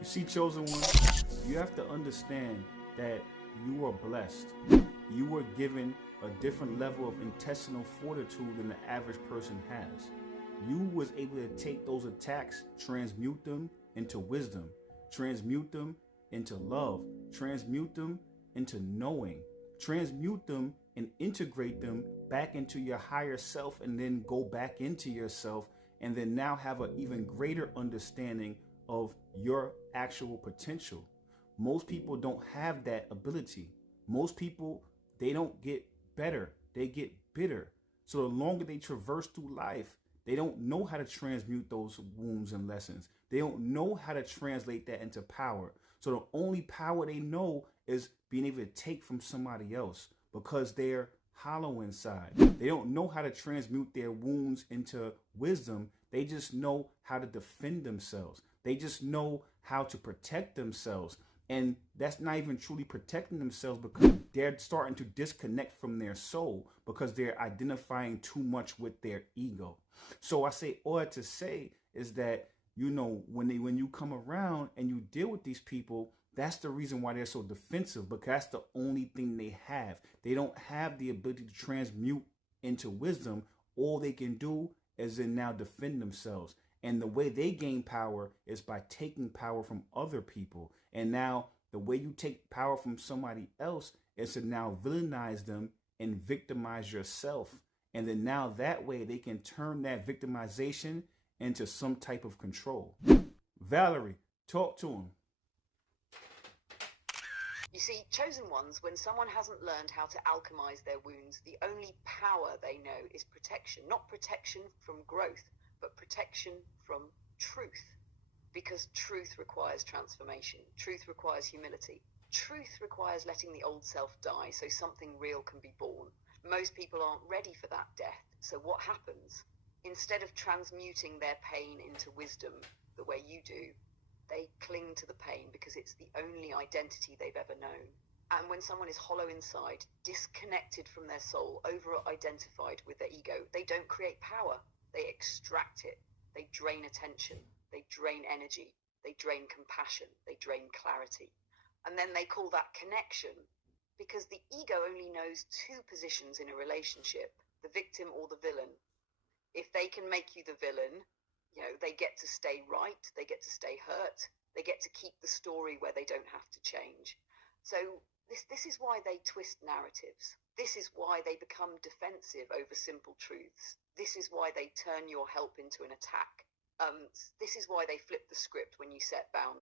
You see, chosen one, you have to understand that you are blessed. You were given a different level of intestinal fortitude than the average person has. You was able to take those attacks, transmute them into wisdom, transmute them into love, transmute them into knowing, transmute them and integrate them back into your higher self, and then go back into yourself, and then now have an even greater understanding of your actual potential. Most people don't have that ability. Most people, they don't get better, they get bitter. So the longer they traverse through life, they don't know how to transmute those wounds and lessons. They don't know how to translate that into power. So the only power they know is being able to take from somebody else, because they're hollow inside. They don't know how to transmute their wounds into wisdom. They just know how to defend themselves. They just know how to protect themselves. And that's not even truly protecting themselves, because they're starting to disconnect from their soul, because they're identifying too much with their ego. So I say all that to say is that, you know, when you come around and you deal with these people, that's the reason why they're so defensive, because that's the only thing they have. They don't have the ability to transmute into wisdom. All they can do is then now defend themselves. And the way they gain power is by taking power from other people. And now the way you take power from somebody else is to now villainize them and victimize yourself. And then now that way they can turn that victimization into some type of control. Valerie, talk to him. You see, chosen ones, when someone hasn't learned how to alchemize their wounds, the only power they know is protection. Not protection from growth, but protection from truth. Because truth requires transformation. Truth requires humility. Truth requires letting the old self die so something real can be born. Most people aren't ready for that death. So what happens? Instead of transmuting their pain into wisdom the way you do, they cling to the pain because it's the only identity they've ever known. And when someone is hollow inside, disconnected from their soul, over-identified with their ego, they don't create power. They extract it. They drain attention. They drain energy. They drain compassion. They drain clarity. And then they call that connection, because the ego only knows two positions in a relationship, the victim or the villain. If they can make you the villain, you know, they get to stay right, they get to stay hurt, they get to keep the story where they don't have to change. So this is why they twist narratives. This is why they become defensive over simple truths. This is why they turn your help into an attack. This is why they flip the script when you set boundaries.